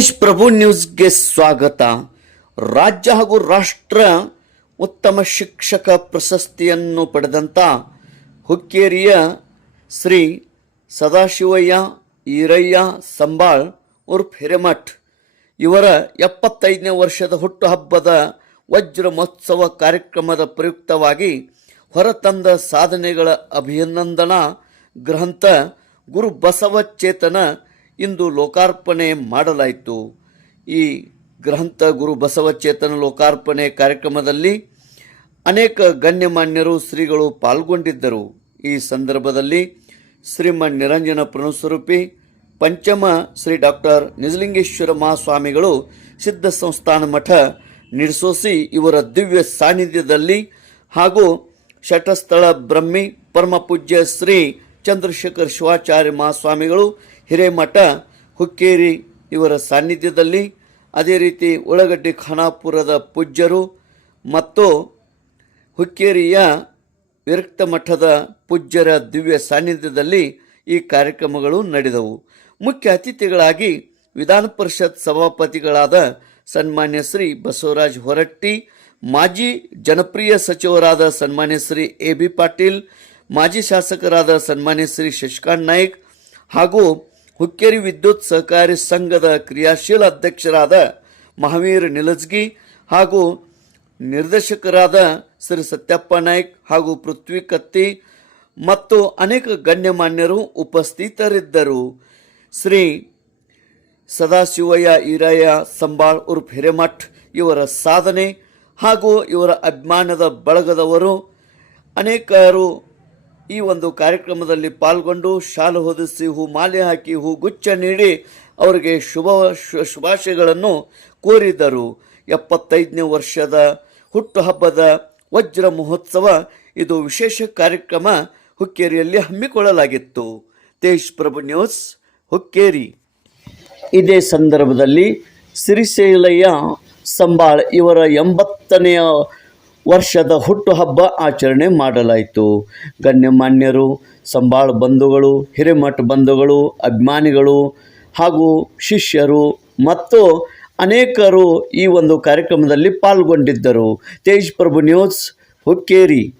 ತೇಜ್ ಪ್ರಭು ನ್ಯೂಸ್ಗೆ ಸ್ವಾಗತ. ರಾಜ್ಯ ಹಾಗೂ ರಾಷ್ಟ್ರ ಉತ್ತಮ ಶಿಕ್ಷಕ ಪ್ರಶಸ್ತಿಯನ್ನು ಪಡೆದಂಥ ಹುಕ್ಕೇರಿಯ ಶ್ರೀ ಸದಾಶಿವಯ್ಯ ಈರಯ್ಯ ಸಂಬಾಳ್ ಉರ್ಫ್ ಹಿರೇಮಠ್. ಇವರ ಎಪ್ಪತ್ತೈದನೇ ವರ್ಷದ ಹುಟ್ಟುಹಬ್ಬದ ವಜ್ರ ಮಹೋತ್ಸವ ಕಾರ್ಯಕ್ರಮದ ಪ್ರಯುಕ್ತವಾಗಿ ಹೊರತಂದ ಸಾಧನೆಗಳ ಅಭಿನಂದನಾ ಗ್ರಂಥ ಗುರು ಬಸವಚೇತನ ಇಂದು ಲೋಕಾರ್ಪಣೆ ಮಾಡಲಾಯಿತು. ಈ ಗ್ರಂಥ ಗುರು ಬಸವಚೇತನ ಲೋಕಾರ್ಪಣೆ ಕಾರ್ಯಕ್ರಮದಲ್ಲಿ ಅನೇಕ ಗಣ್ಯಮಾನ್ಯರು, ಶ್ರೀಗಳು ಪಾಲ್ಗೊಂಡಿದ್ದರು. ಈ ಸಂದರ್ಭದಲ್ಲಿ ಶ್ರೀಮನ್ ನಿರಂಜನ ಪ್ರಣಸ್ವರೂಪಿ ಪಂಚಮ ಶ್ರೀ ಡಾಕ್ಟರ್ ನಿಜಲಿಂಗೇಶ್ವರ ಮಹಾಸ್ವಾಮಿಗಳು ಸಿದ್ಧ ಸಂಸ್ಥಾನ ಮಠ ನಿರ್ಸೋಸಿ ಇವರ ದಿವ್ಯ ಸಾನ್ನಿಧ್ಯದಲ್ಲಿ ಹಾಗೂ ಶಟಸ್ಥಳ ಬ್ರಹ್ಮಿ ಪರಮಪೂಜ್ಯ ಶ್ರೀ ಚಂದ್ರಶೇಖರ್ ಶಿವಾಚಾರ್ಯ ಮಹಾಸ್ವಾಮಿಗಳು ಹಿರೇಮಠ, ಹುಕ್ಕೇರಿ ಇವರ ಸಾನ್ನಿಧ್ಯದಲ್ಲಿ ಅದೇ ರೀತಿ ಉಳಗಡ್ಡಿ ಖಾನಾಪುರದ ಪೂಜ್ಯರು ಮತ್ತು ಹುಕ್ಕೇರಿಯ ವಿರಕ್ತ ಮಠದ ಪೂಜ್ಯರ ದಿವ್ಯ ಸಾನ್ನಿಧ್ಯದಲ್ಲಿ ಈ ಕಾರ್ಯಕ್ರಮಗಳು ನಡೆದವು. ಮುಖ್ಯ ಅತಿಥಿಗಳಾಗಿ ವಿಧಾನ ಪರಿಷತ್ ಸಭಾಪತಿಗಳಾದ ಸನ್ಮಾನ್ಯ ಶ್ರೀ ಬಸವರಾಜ್ ಹೊರಟ್ಟಿ, ಮಾಜಿ ಜನಪ್ರಿಯ ಸಚಿವರಾದ ಸನ್ಮಾನ್ಯ ಶ್ರೀ ಎ ಬಿ ಪಾಟೀಲ್, ಮಾಜಿ ಶಾಸಕರಾದ ಸನ್ಮಾನ್ಯ ಶ್ರೀ ಶಶಿಕಾಂತ್ ನಾಯ್ಕ್ ಹಾಗೂ ಹುಕ್ಕೇರಿ ವಿದ್ಯುತ್ ಸಹಕಾರಿ ಸಂಘದ ಕ್ರಿಯಾಶೀಲ ಅಧ್ಯಕ್ಷರಾದ ಮಹಾವೀರ್ ನಿಲಜ್ಗಿ ಹಾಗೂ ನಿರ್ದೇಶಕರಾದ ಶ್ರೀ ಸತ್ಯಪ್ಪ ನಾಯ್ಕ್ ಹಾಗೂ ಪೃಥ್ವಿ ಕತ್ತಿ ಮತ್ತು ಅನೇಕ ಗಣ್ಯಮಾನ್ಯರು ಉಪಸ್ಥಿತರಿದ್ದರು. ಶ್ರೀ ಸದಾಶಿವಯ್ಯ ಈರಯ್ಯ ಸಂಬಾಳ್ ಉರ್ಫ್ ಹಿರೇಮಠ್ ಇವರ ಸಾಧನೆ ಹಾಗೂ ಇವರ ಅಭಿಮಾನದ ಬಳಗದವರು ಅನೇಕರು ಈ ಒಂದು ಕಾರ್ಯಕ್ರಮದಲ್ಲಿ ಪಾಲ್ಗೊಂಡು ಶಾಲು ಹೊದಿಸಿ ಹೂ ಮಾಲೆ ಹಾಕಿ ಹೂ ಗುಚ್ಛ ನೀಡಿ ಅವರಿಗೆ ಶುಭ ಶುಭಾಶಯಗಳನ್ನು ಕೋರಿದರು. ಎಪ್ಪತ್ತೈದನೇ ವರ್ಷದ ಹುಟ್ಟುಹಬ್ಬದ ವಜ್ರ ಮಹೋತ್ಸವ ಇದು ವಿಶೇಷ ಕಾರ್ಯಕ್ರಮ ಹುಕ್ಕೇರಿಯಲ್ಲಿ ಹಮ್ಮಿಕೊಳ್ಳಲಾಗಿತ್ತು. ತೇಜ್ ಪ್ರಭು ನ್ಯೂಸ್ ಹುಕ್ಕೇರಿ. ಇದೇ ಸಂದರ್ಭದಲ್ಲಿ ಸಿರಿಶೈಲಯ್ಯ ಸಂಬಾಳ್ ಇವರ ಎಂಬತ್ತನೆಯ ವರ್ಷದ ಹುಟ್ಟುಹಬ್ಬ ಆಚರಣೆ ಮಾಡಲಾಯಿತು. ಗಣ್ಯಮಾನ್ಯರು, ಸಂಬಾಳ ಬಂಧುಗಳು, ಹಿರೇಮಠ ಬಂಧುಗಳು, ಅಭಿಮಾನಿಗಳು ಹಾಗೂ ಶಿಷ್ಯರು ಮತ್ತು ಅನೇಕರು ಈ ಒಂದು ಕಾರ್ಯಕ್ರಮದಲ್ಲಿ ಪಾಲ್ಗೊಂಡಿದ್ದರು. ತೇಜ್ ಪ್ರಭು ನ್ಯೂಸ್, ಹುಕ್ಕೇರಿ.